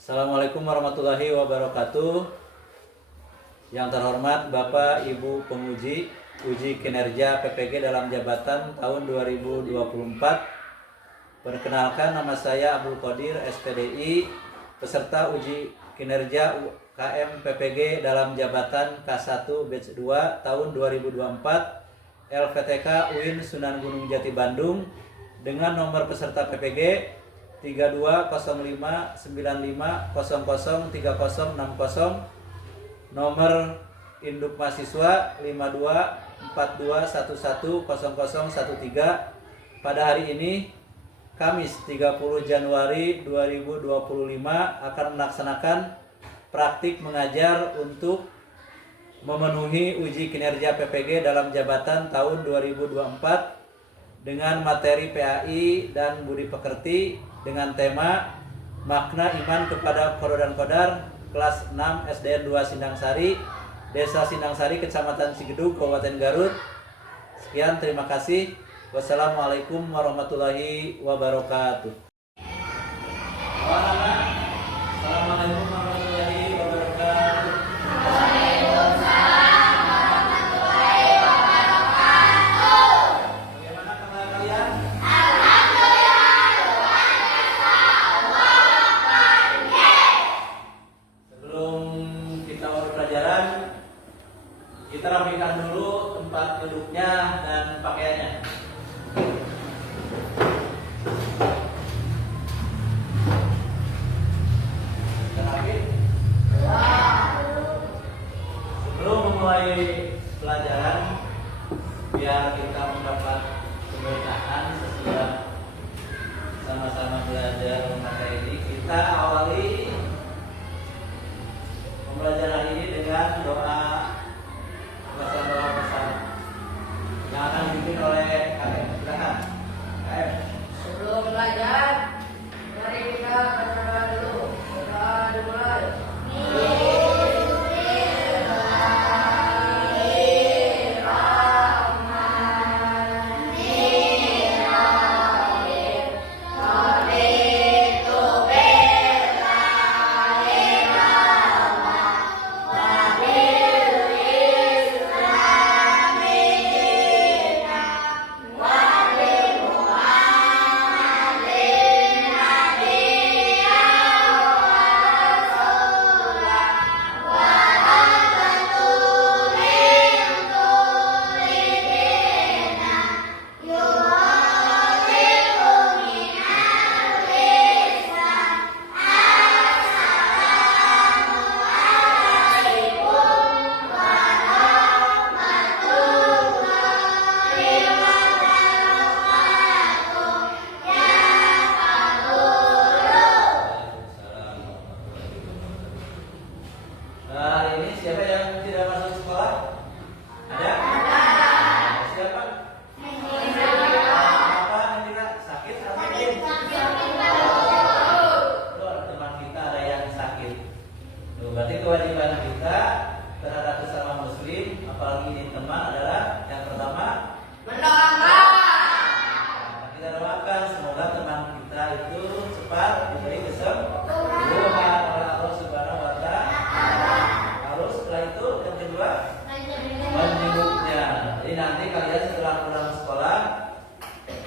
Assalamualaikum warahmatullahi wabarakatuh. Yang terhormat Bapak Ibu penguji uji kinerja PPG dalam jabatan tahun 2024. Perkenalkan, nama saya Abdul Qadir SPDI, peserta uji kinerja UKM PPG dalam jabatan K1 Batch 2 tahun 2024 LVTK UIN Sunan Gunung Jati Bandung dengan nomor peserta PPG 320595003060, nomor induk mahasiswa 5242110013. Pada hari ini Kamis 30 Januari 2025 akan melaksanakan praktik mengajar untuk memenuhi uji kinerja PPG dalam jabatan tahun 2024 dengan materi PAI dan budi pekerti dengan tema makna iman kepada Qadar dan Qadar, kelas 6 SDN 2 Sindangsari, Desa Sindangsari, Kecamatan Cigedug, Kabupaten Garut. Sekian, terima kasih. Wassalamualaikum warahmatullahi wabarakatuh. Assalamualaikum warahmatullahi wabarakatuh. Bagaimana kabar kalian? Sebelum kita mulai pelajaran, kita rapikan dulu tempat duduknya dan pakaiannya. Kita rapin. Sebelum memulai pelajaran, biar kita mendapat keberkahan sesudah sama-sama belajar materi ini, kita awali pembelajaran ini dengan doa bersama yang akan dipimpin oleh KM. Silakan KM. Sebelum belajar, mari kita berdoa dulu. Doa dimulai. Hari ini siapa yang tidak masuk sekolah? Ada? Siapa? Apa Nendira? Sakit atau sakit? Tuh, teman kita ada yang sakit. Tuh, berarti kewajiban kita terhadap sesama muslim, apalagi ini teman, adalah yang pertama Mendoakan. kita doakan semoga teman kita itu cepat diberi kesembuhan oleh Allah Subhanahu wa Ta'ala. Lalu setelah itu yang kedua menjenguknya. Jadi nanti kalian setelah pulang sekolah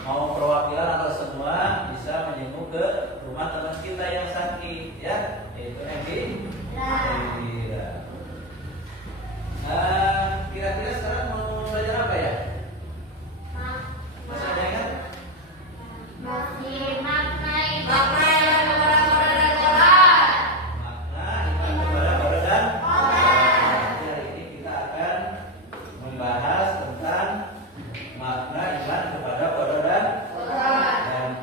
mau perwakilan atau semua bisa menjenguk ke rumah teman kita yang sakit, ya, yaitu Elvira. Kira-kira sekarang mau belajar apa ya? Masih ada yang ingat? Makna iman kepada Qadar dan Qadar. Jadi hari ini kita akan membahas tentang makna iman kepada Qadar dan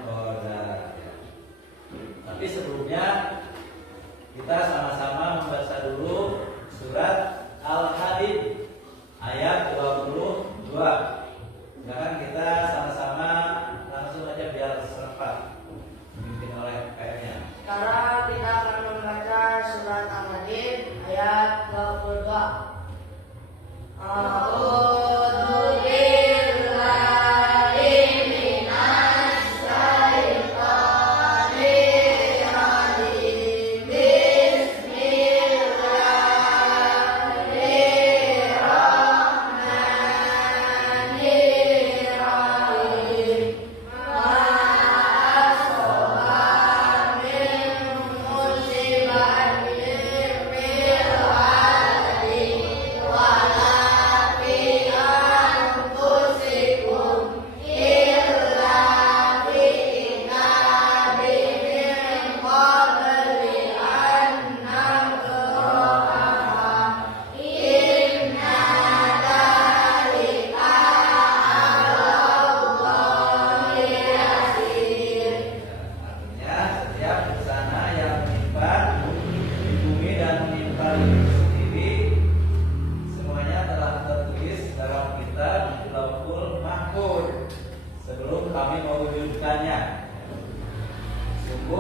Qadar. Tapi sebelumnya kita sama-sama membaca dulu surat Al-Hadid ayat 22. Silakan kita sama-sama langsung aja biar serempak dipimpin oleh PM-nya. Sekarang kita akan membaca surat Al-Hadid ayat 22. A'udzu billahi minasy syaithanir rajim.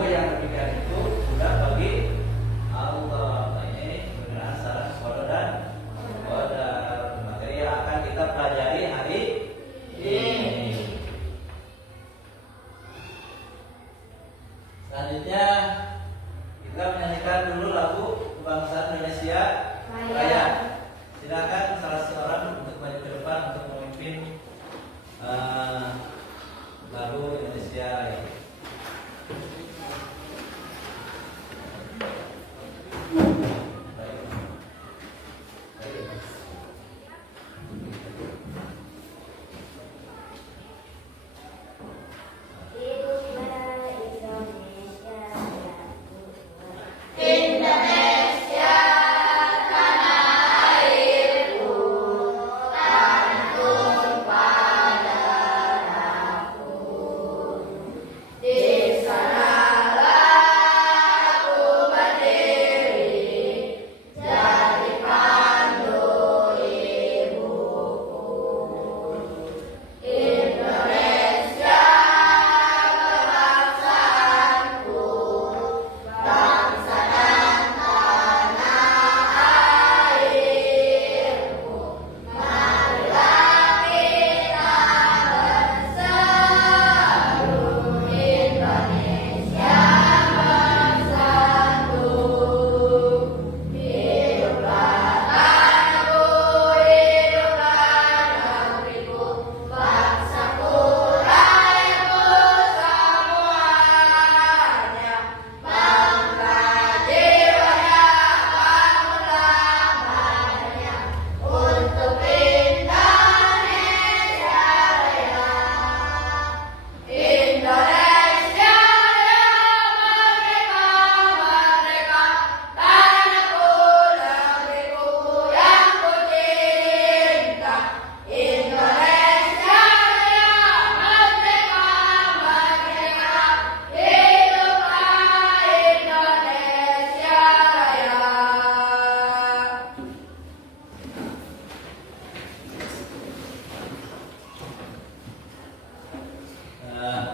yang demikian itu sudah bagi Allah. Nah, ini penggunaan syarat qada dan qadar. Materi yang akan kita pelajari hari ini. Selanjutnya kita menyanyikan dulu lagu kebangsaan Indonesia Raya. Silakan salah seorang untuk maju ke depan untuk memimpin lagu Indonesia Raya.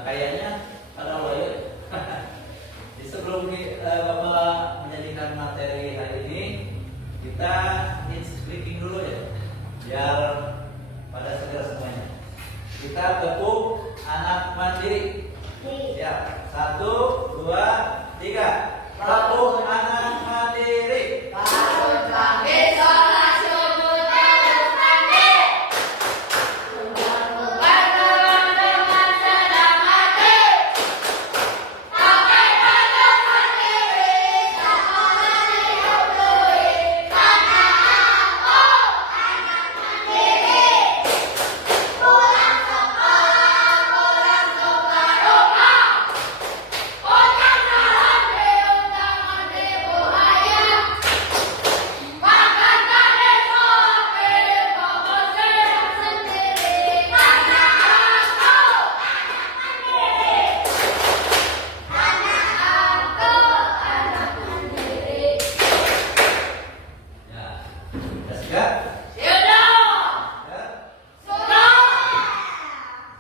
Kayaknya kalau sebelum Bapak menjadikan materi hari ini, kita speaking dulu ya, biar pada segar semuanya. Kita tepuk anak mandiri. Siap. 1, 2, 3. Tepuk anak mandiri.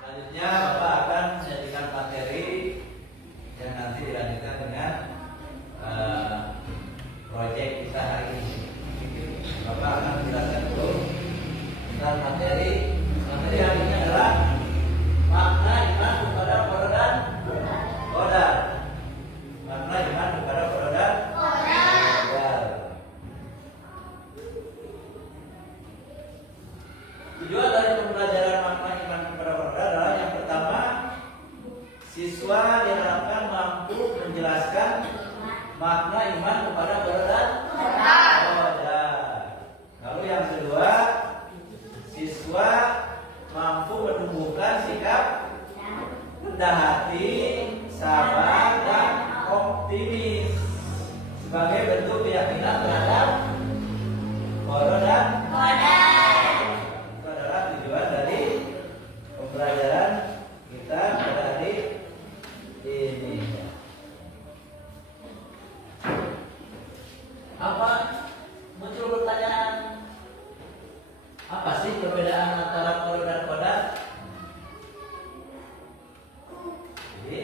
Selanjutnya Bapak akan menjadikan materi yang nanti dilanjutkan dengan proyek kita hari ini. Bapak akan menjelaskan dulu tentang materi hari ini adalah makna iman kepada qada dan qadar. Makna iman kepada qada dan qadar. Tujuan dari pembelajaran makna iman kepada qadar adalah yang pertama, siswa diharapkan mampu menjelaskan makna iman kepada qada dan qadar. Lalu yang kedua, siswa mampu menumbuhkan sikap rendah hati, sabar, dan optimis sebagai bentuk keyakinan terhadap qada dan qadar. Itu adalah tujuan dari pembelajaran kita pada hari ini. Apa muncul pertanyaan? Apa sih perbedaan antara qada dan qadar? Jadi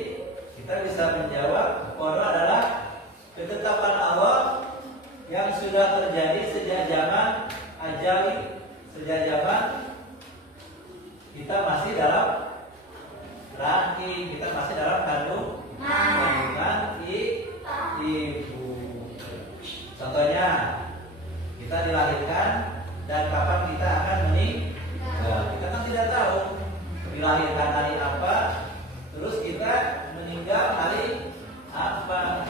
kita bisa menjawab qada adalah ketetapan Allah yang sudah terjadi sejak zaman ajali, sejak zaman kita masih dalam rahim, kita masih dalam kandungan ibu. Contohnya, kita dilahirkan dan kapan kita akan meninggal. Kita kan tidak tahu dilahirkan hari apa, terus kita meninggal hari apa.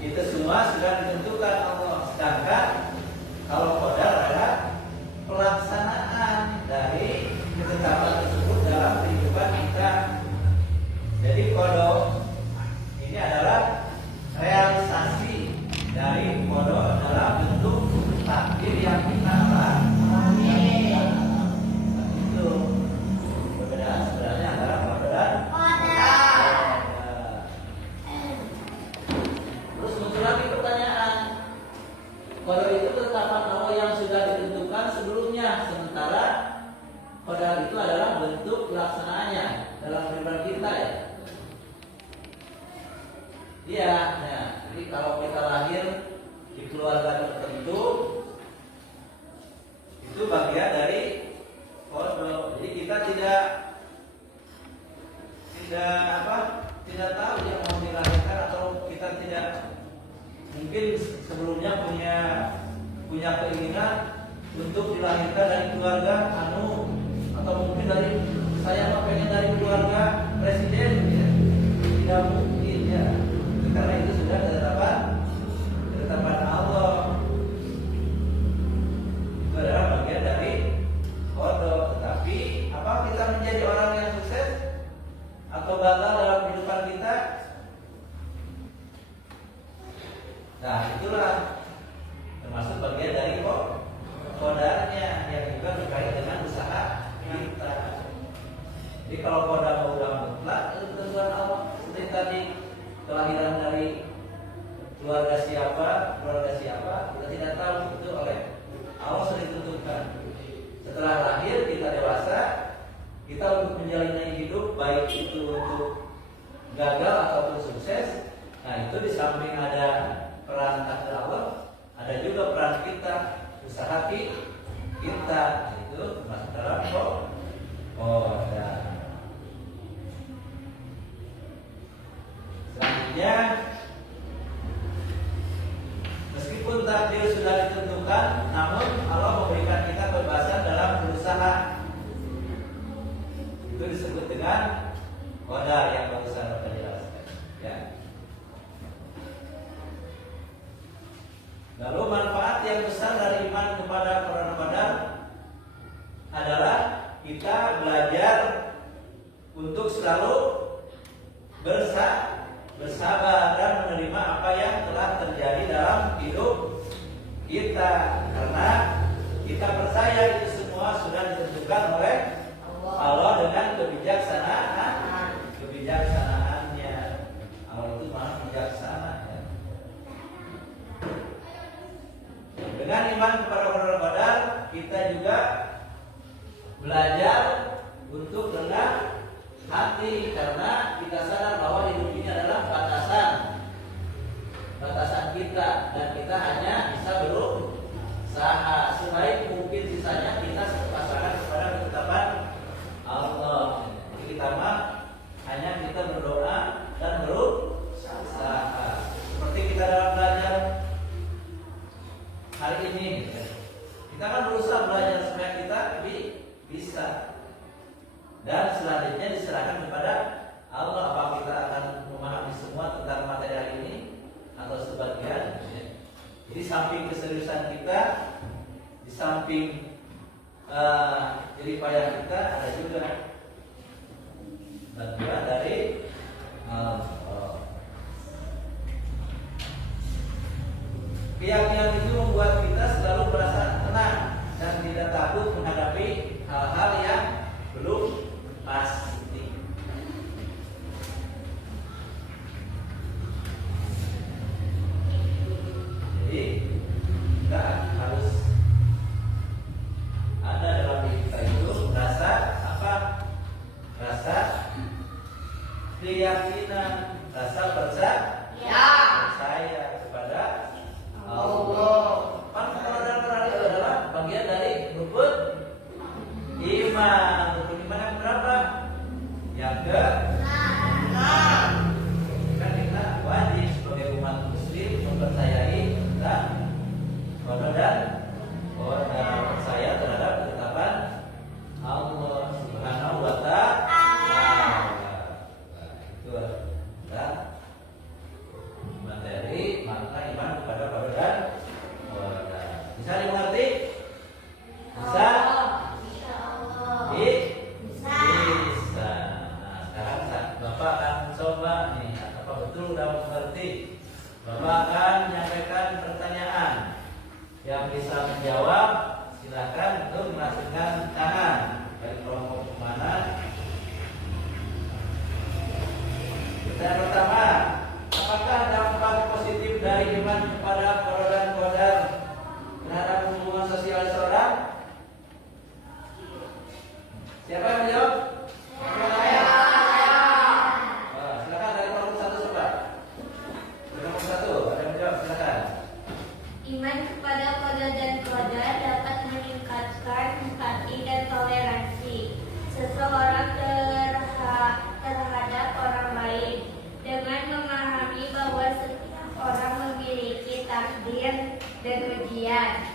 Itu semua sudah ditentukan Allah. Sedangkan kalau qadar adalah pelaksanaan dari ketetapan tersebut dalam kehidupan kita. Jadi qada ini adalah realisasi dari qada dalam bentuk takdir yang kita alami. Itu perbedaan sebenarnya antara qada dan qadar. Terus muncul lagi pertanyaan, qada itu ketetapan Allah yang sudah ditentukan sebelumnya, sementara qadar itu adalah bentuk pelaksanaannya dalam kehidupan kita ya. Iya, nah, jadi kalau kita lahir di keluarga tertentu itu bagian dari qada. Jadi kita tidak tahu yang mau dilahirkan, atau kita tidak mungkin sebelumnya punya keinginan untuk dilahirkan dari keluarga atau mungkin dari saya pengen dari keluarga presiden ya. Tidak mungkin ya, karena itu sudah ketetapan Allah. Itu adalah bagian dari qada. Tetapi apa kita menjadi orang yang sukses atau gagal dalam kehidupan kita? Nah, itulah termasuk bagian dari qadarnya yang juga terkait dengan usaha kita. Jadi kalau qada udah mutlak, itu ketentuan Allah. Seperti tadi, kelahiran dari keluarga siapa, kita tidak tahu, itu oleh Allah sudah ditentukan. Setelah lahir kita dewasa, kita untuk menjalani hidup, baik itu untuk gagal ataupun sukses. Nah, itu di samping ada peran takdir Allah, ada juga peran kita, usaha kita. Itu termasuk dalam qada. Selanjutnya, meskipun takdir sudah ditentukan, namun Allah memberikan kita kebebasan dalam berusaha. Itu disebut dengan qadar yang barusan kita jelaskan. Ya. Lalu manfaat yang besar dari iman kepada qadar adalah kita belajar untuk selalu bersabar dan menerima apa yang telah terjadi dalam hidup kita, karena kita percaya itu semua sudah ditentukan oleh Allah dengan kebijaksanaannya. Allah itu maha bijaksana ya. Dengan iman kepada qadar, kita juga belajar untuk rendah hati, karena kita sadar bahwa hidup ini adalah batasan kita, dan kita hanya bisa berusaha sebaik mungkin. Sisanya kita pasrahkan kepada ketetapan Allah. Jadi kita hanya kita berdoa dan berusaha. Seperti kita dalam belajar hari ini, kita kan berusaha belajar supaya kita bisa. Dan selanjutnya diserahkan kepada Allah, apa kita akan memahami semua tentang materi hari ini atau sebagian. Jadi samping keseriusan kita, di samping jerih payah kita, ada juga bantuan dari Allah. Keyakinan itu membuat kita selalu merasa tenang dan tidak takut menghadapi hal-hal yang belum pasti. Jadi kita harus ada dalam diri kita itu rasa keyakinan rasa percaya kepada Allah. Kan dan kodar itu adalah bagian dari rukun iman. Rukun iman yang berapa? Yang ke kan kita wajib sebagai umat muslim mempercayai tentang qada dan qadar, percaya terhadap ketetapan Allah Subhanahu wa taala. Itu adalah materi makna iman kepada qada dan qadar. Bisa dimengerti? Bisa? Bisa. Nah, sekarang Bapak akan coba nih, apa betul udah mengerti? Bapak akan menyampaikan pertanyaan. Yang bisa menjawab silakan untuk melakukan tangan dari kelompok mana. Pertanyaan pertama, apakah dampak positif dari iman kepada qada dan qadar terhadap hubungan sosial seseorang? Siapa yang menjawab? Silakan dari kelompok satu coba. Kelompok satu, ada yang menjawab, silakan. Iman kepada qada dan qadar dapat meningkatkan empati dan toleransi seseorang terhadap orang lain dengan memahami bahwa setiap orang memiliki takdir dan ujian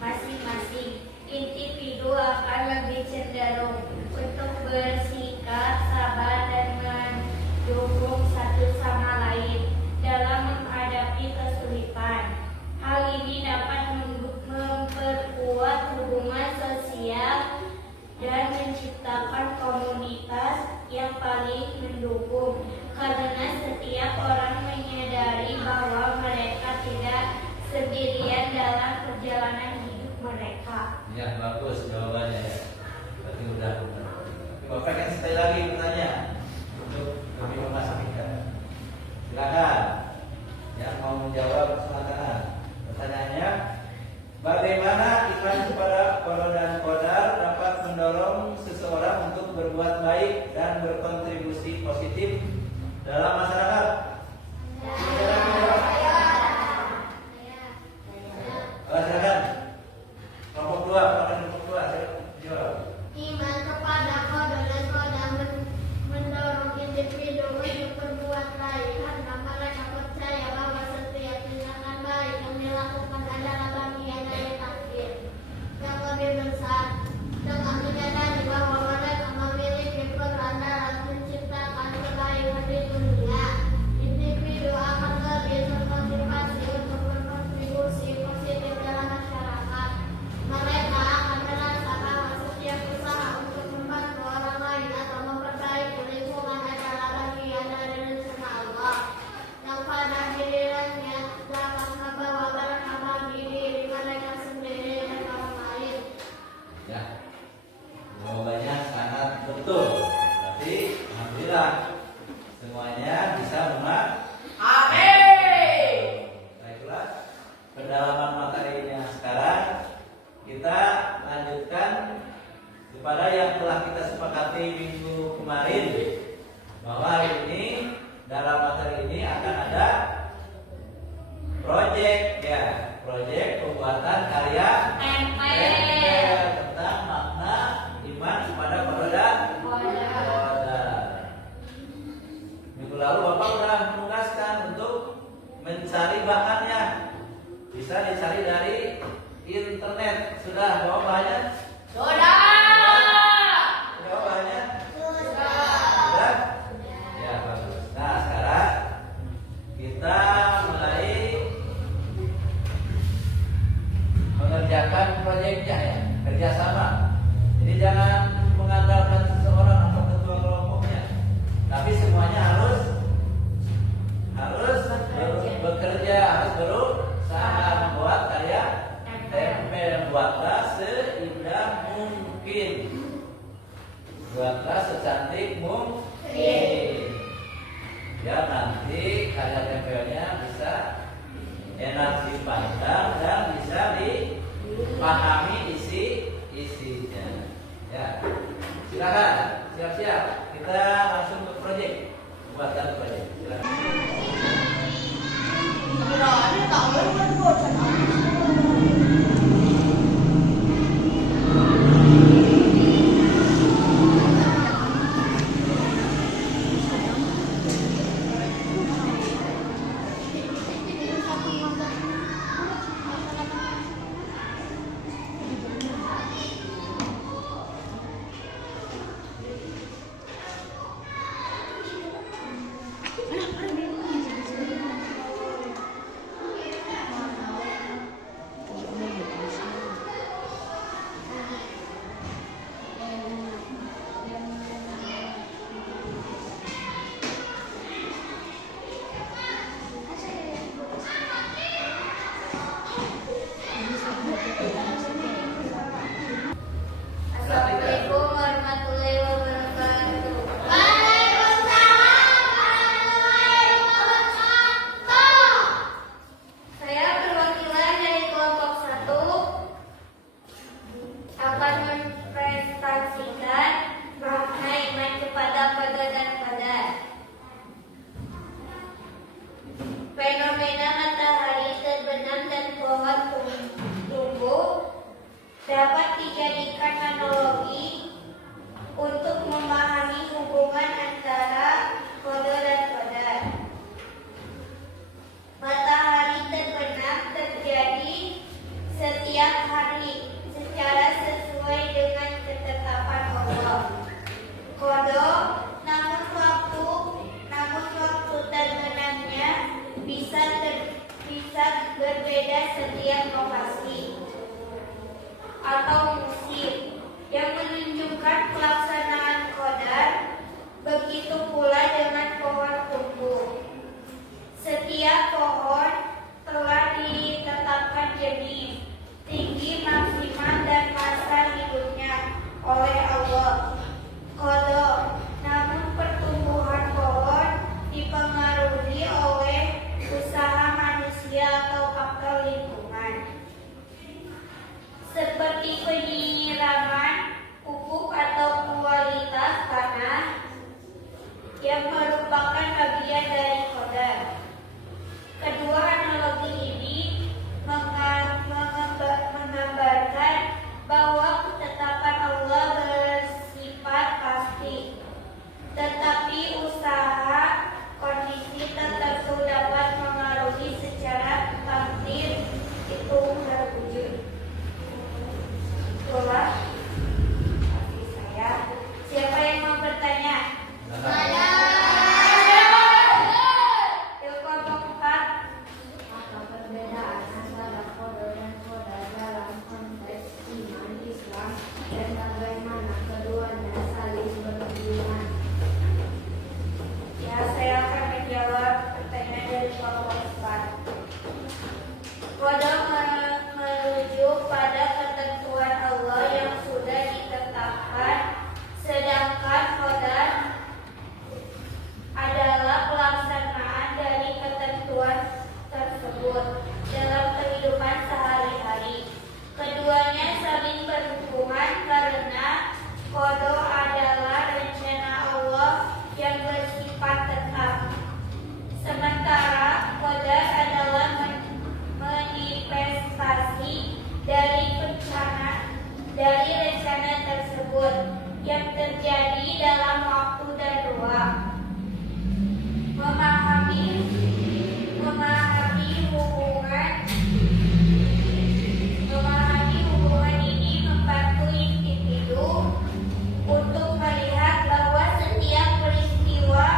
masing-masing. Individu akan lebih cenderung untuk bersikap sabar dan mendukung satu sama lain dalam menghadapi kesulitan. Hal ini dapat memperkuat hubungan sosial dan menciptakan komunitas yang paling mendukung, karena setiap orang menyadari bahwa mereka tidak sendirian dalam perjalanan hidup mereka. Ya, bagus jawabannya ya. Berarti udah benar. Tapi Bapak kan sekali lagi bertanya untuk lebih memastikan. Silakan yang mau menjawab silakan. Pertanyaannya, bagaimana iman kepada qada dan qadar dapat mendorong seseorang untuk berbuat baik dan berkontribusi positif dalam masyarakat? Silakan. Kelompok dua, jawab. Iman kepada qada dan qadar mendorong individu untuk berbuat baik karena mereka percaya bahwa setiap tindakan baik yang dilakukan adalah bagian dari takdir yang lebih besar. Dengan menyadari bahwa mereka memiliki peran dalam menciptakan kebaikan di dunia, individu akan lebih termotivasi untuk berkontribusi positif dalam masyarakat. Mereka akan merasa bahwa setiap usaha untuk membantu orang lain atau memperbaiki lingkungan adalah bagian dari rencana Allah yang pada gilirannya dapat membawa berkah bagi diri mereka sendiri dan orang lain. Ya, jawabannya sangat betul. Berarti alhamdulillah semuanya bisa memahami. Baiklah, pendalaman materinya sekarang kita lanjutkan kepada yang telah kita sepakati minggu kemarin, bahwa hari ini dalam materi ini akan ada proyek ya, proyek pembuatan karya tempel tentang makna iman kepada qada dan qadar. Minggu lalu Bapak sudah menugaskan untuk mencari bahannya. Bisa dicari dari internet. Sudah bawa bahannya? Sudah bawa bahannya? Sudah? Ya, bagus. Nah, sekarang kita mulai mengerjakan proyeknya ya, kerjasama. Jadi jangan mengandalkan seseorang atau ketua kelompoknya, tapi semuanya harus bekerja, harus berusaha membuat karya tempel. Buatlah seindah mungkin, buatlah secantik mungkin, biar nanti karya tempelnya bisa enak dipandang dan bisa dipahami isinya. Ya, silakan siap-siap. Kita langsung ke proyek, buatkan proyek. setiap lokasi atau musim yang menunjukkan pelaksanaan qadar. Begitu pula dengan pohon tumbuh. Setiap pohon telah ditetapkan jenis, tinggi maksimal dan masa hidupnya oleh Allah. Qadar. Namun pertumbuhan pohon dipengaruhi oleh usaha manusia atau faktor lingkungan, seperti penyiraman, pupuk atau kualitas tanah yang merupakan bagian dari qadar. Kedua analogi ini menggambarkan bahwa ketetapan Allah bersifat pasti, tetapi usaha kondisi tertentu dapat mengaruhi secara takdir itu terwujud. Itulah kasih saya. Siapa yang mau bertanya? Saya. Kelompok 4. Apa perbedaan antara qadar dan qadar dalam konteks iman Islam dan bagaimana keduanya saling berhubungan? Ya, saya akan menjawab pertanyaan dari kelompok 4. Qadar merujuk pada ketentuan Allah yang sudah ditetapkan, sedangkan qadar adalah pelaksanaan dari ketentuan tersebut dalam kehidupan sehari-hari. Keduanya saling berhubungan karena qadar adalah rencana Allah yang bersifat tetap, sementara qadar adalah manifestasi dari rencana tersebut yang terjadi dalam waktu dan ruang. Memahami hubungan ini membantu individu untuk melihat bahwa setiap peristiwa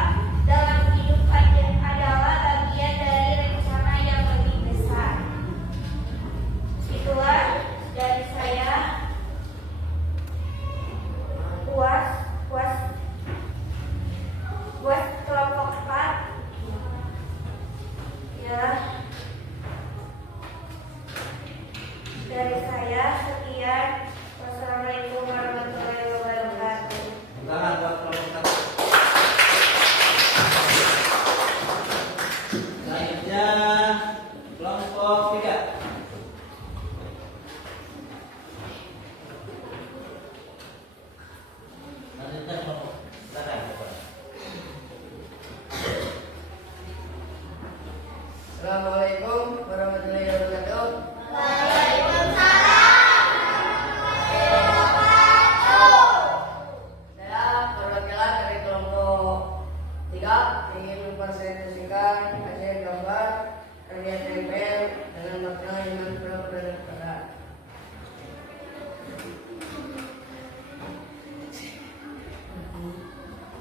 dalam hidup adalah bagian dari rencana yang lebih besar. Itulah dari saya. Puas kelompok 4. Ya, dari saya sekian. Wassalamualaikum warahmatullahi wabarakatuh. Tangan buat kelompok 1. Selanjutnya kelompok 3. Selanjutnya kelompok belakang. Assalamualaikum warahmatullahi wabarakatuh. Saya perwakilan dari kelompok 3 ingin mempresentasikan hasil gambar karya tempel dengan makna iman kepada dan qadar.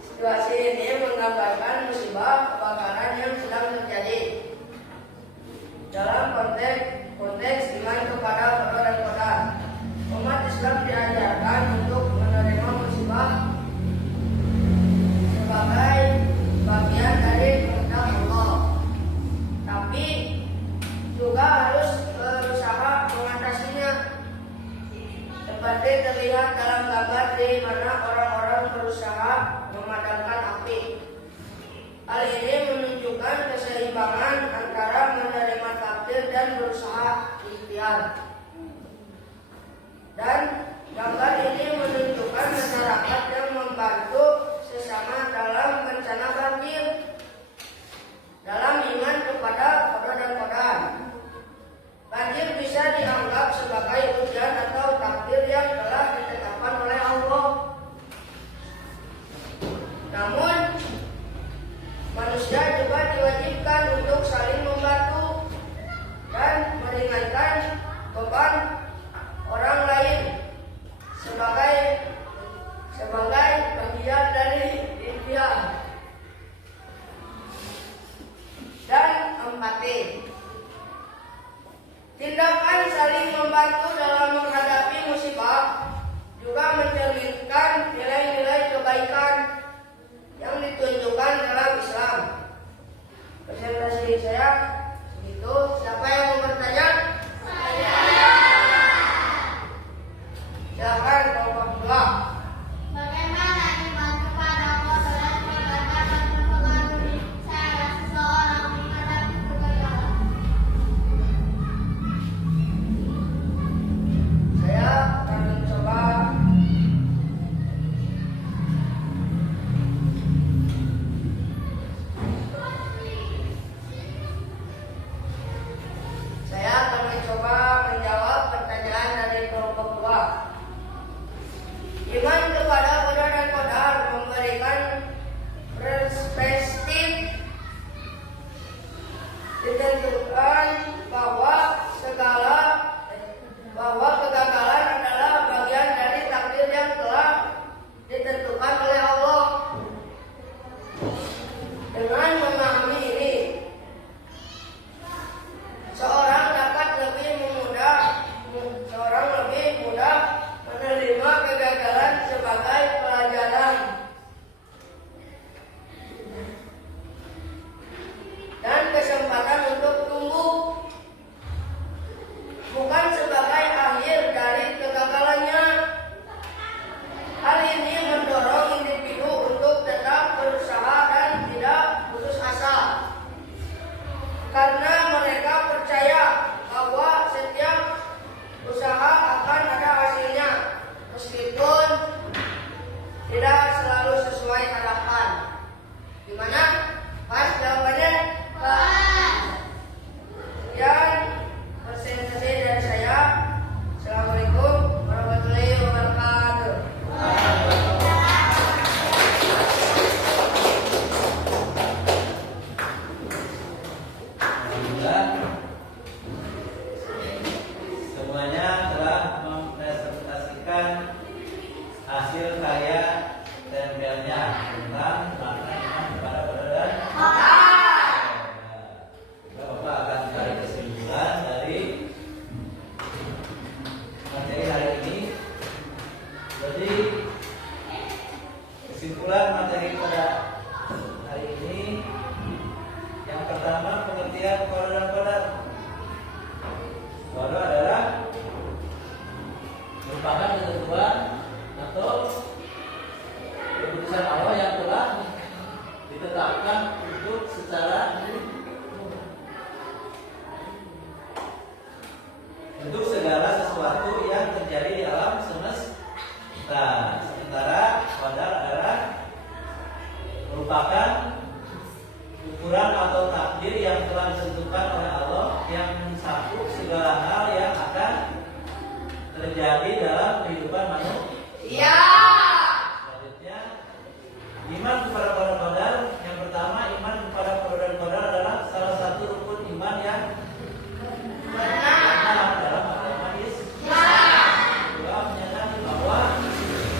Situasi ini menggambarkan musibah kebakaran yang sedang terjadi. Dalam konteks iman kepada qadar dan qadar, umat Islam diajarkan untuk menerima musibah sebagai bagian dari kehendak Allah, tapi juga harus berusaha mengatasinya, seperti terlihat dalam gambar di mana orang-orang berusaha memadamkan api. Hal ini menunjukkan keseimbangan antara menerima takdir dan berusaha ikhtiar. Dan gambar ini menunjukkan masyarakat yang membantu sesama dalam bencana banjir. Dalam iman kepada qadar dan qadar, banjir bisa dianggap sebagai ujian atau takdir yang telah ditetapkan oleh Allah. Namun manusia juga diwajibkan untuk saling membantu dan meringankan beban orang lain sebagai bagian dari ikhtiar. Dan empati. Tindak pertama pengertian qada dan qadar. Qada adalah merupakan ketentuan atau keputusan Allah yang telah ditetapkan untuk segala sesuatu yang terjadi di alam semesta. Sementara qadar adalah merupakan ukuran atau takdir yang telah ditentukan oleh Allah yang mencakup segala hal yang akan terjadi dalam kehidupan manusia. Selanjutnya, iman kepada qadar. Yang pertama, iman kepada qadar adalah salah satu rukun iman yang benar dalam agama Islam. Kedua, menyadari bahwa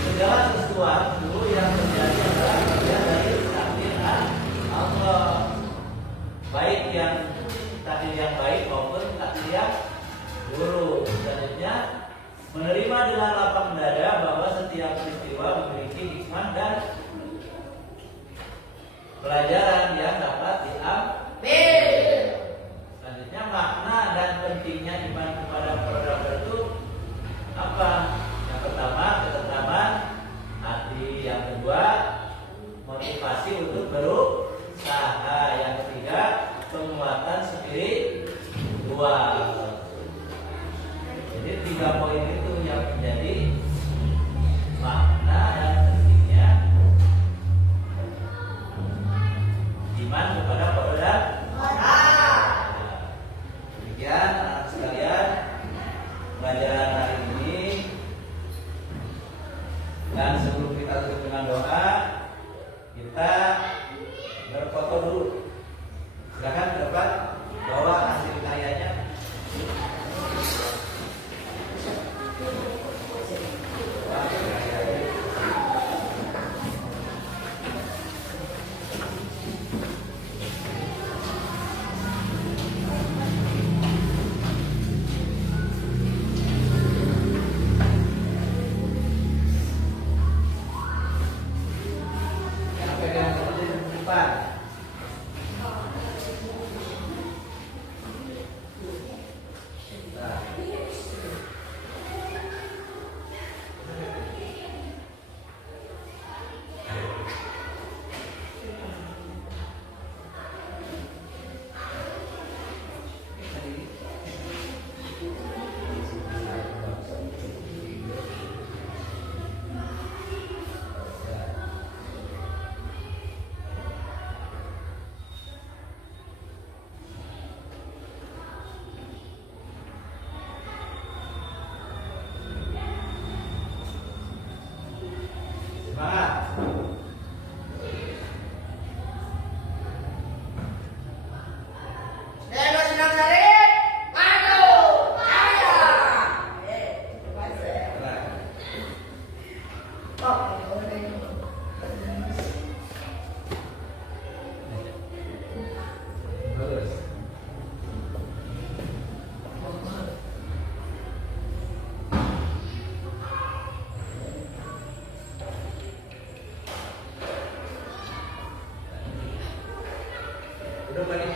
segala sesuatu yang terjadi adalah bagian dari takdir Allah, baik yang takdir yang baik maupun takdir yang buruk. Selanjutnya, menerima dengan lapang dada bahwa setiap peristiwa memiliki hikmah dan pelajaran yang dapat diambil. Selanjutnya, makna dan pentingnya iman kepada qadar itu apa? Yang pertama, ketentraman hati. Yang kedua, motivasi untuk berusaha. Yang ketiga, penguatan spiritual. Jadi 3 poin itu yang menjadi makna dan pentingnya iman kepada qadar. Demikian anak sekalian pelajaran hari ini. Dan sebelum kita tutup dengan doa, kita berfoto dulu. Silakan ke depan bawa hasil karyanya. Yang pegang seperti di depan. Nah. Semangat. Deno senang sari, maju, ayo. Terus. Duduk lagi.